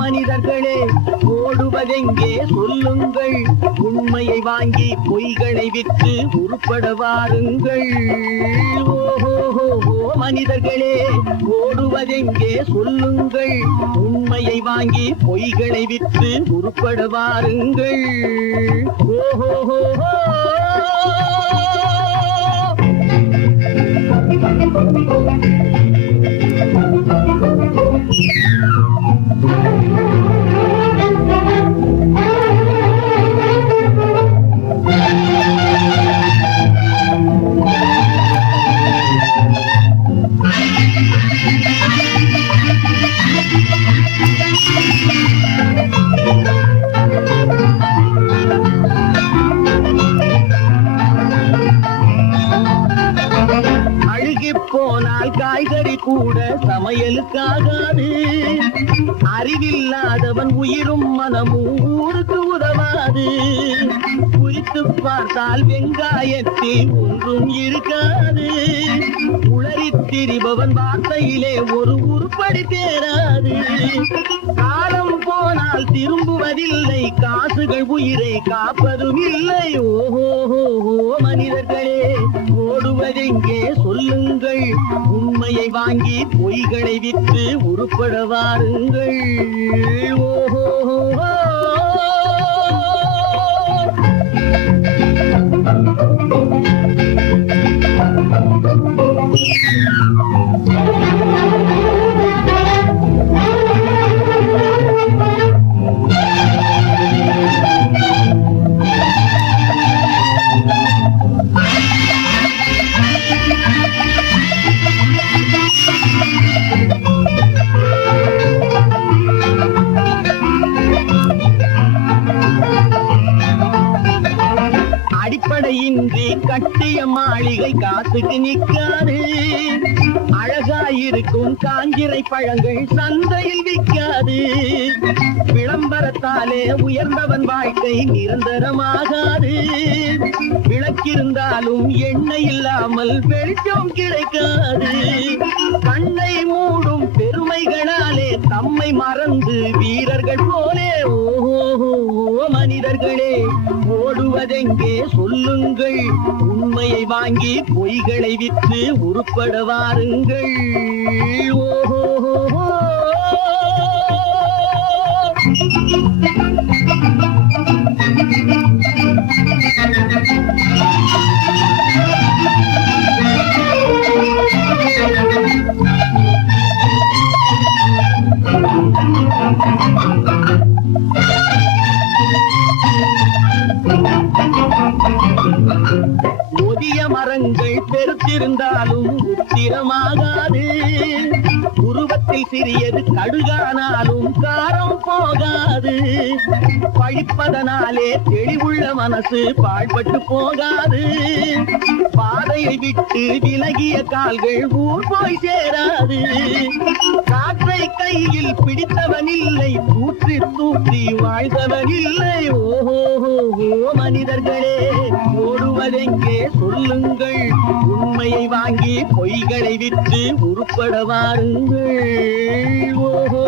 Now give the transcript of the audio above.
மனிதர்களே, ஓடுவதெங்கே சொல்லுங்கள், உண்மையை வாங்கி பொய்களை விற்று உருப்பட வாருங்கள். ஓஹோ மனிதர்களே, ஓடுவதெங்கே சொல்லுங்கள், உண்மையை வாங்கி பொய்களை விற்று உருப்பட வாருங்கள். ஓஹோ போனால் காய்கறி கூட சமையலுக்காகாது. அறிவில்லாதவன் உயிரும் மனமும் ஊருக்கு உதவாது. குறித்து பார்த்தால் வெங்காயத்தில் ஒன்றும் இருக்காது. உளறித் திரிபவன் வார்த்தையிலே ஒரு உருப்படி தேராது. காலம் போனால் திரும்புவதில்லை, காசுகள் உயிரை காப்பதும் இல்லை. ஓஹோ மனிதர்களே, ஓடுவதெங்கே சொல்லுங்கள், உண்மையை வாங்கி பொய்களை விற்று உருப்பட வாருங்கள். ஓஹோ அடிப்படையின்றி கட்டிய மாளிகை காத்துக்கு நிற்காது. அழகாயிருக்கும் காஞ்சிரை பழங்கள் சந்தையில் விற்காது. விளம்பரத்தாலே உயர்ந்தவன் வாழ்க்கை நிரந்தரமாகாது. விளக்கிருந்தாலும் எண்ணெய் இல்லாமல் வெளிச்சம் கிடைக்காது. கண்ணை மூடும் பெருமைகளாலே தம்மை மறந்து வீரர்கள் போலே. ஓஹோ மனிதர்களே, ஓடுவதெங்கே சொல்லுங்கள், உண்மையை வாங்கி பொய்களை விற்று உருப்பட வாருங்கள். ஓஹோ ஒதிய மரங்கள் பெருத்திருந்தாலும் உத்திரமாகாது. உருவத்தில் சிறியது கடுகானாலும் காரம் போகாது. பழிப்பதனாலே தெளிவுள்ள மனசு பாழ்பட்டு போகாது. பாதையை விட்டு விலகிய கால்கள் ஊர் போய் சேராது. காற்றை கையில் பிடித்தவன் இல்லை, தூற்றி தூற்றி வாழ்ந்தவன் இல்லை. ஓஹோ மனிதர்களே, ஓடுவதெங்கே சொல்லுங்கள், உண்மையை வாங்கி பொய்களை விற்று உருப்பட வாருங்கள். ஓஹோ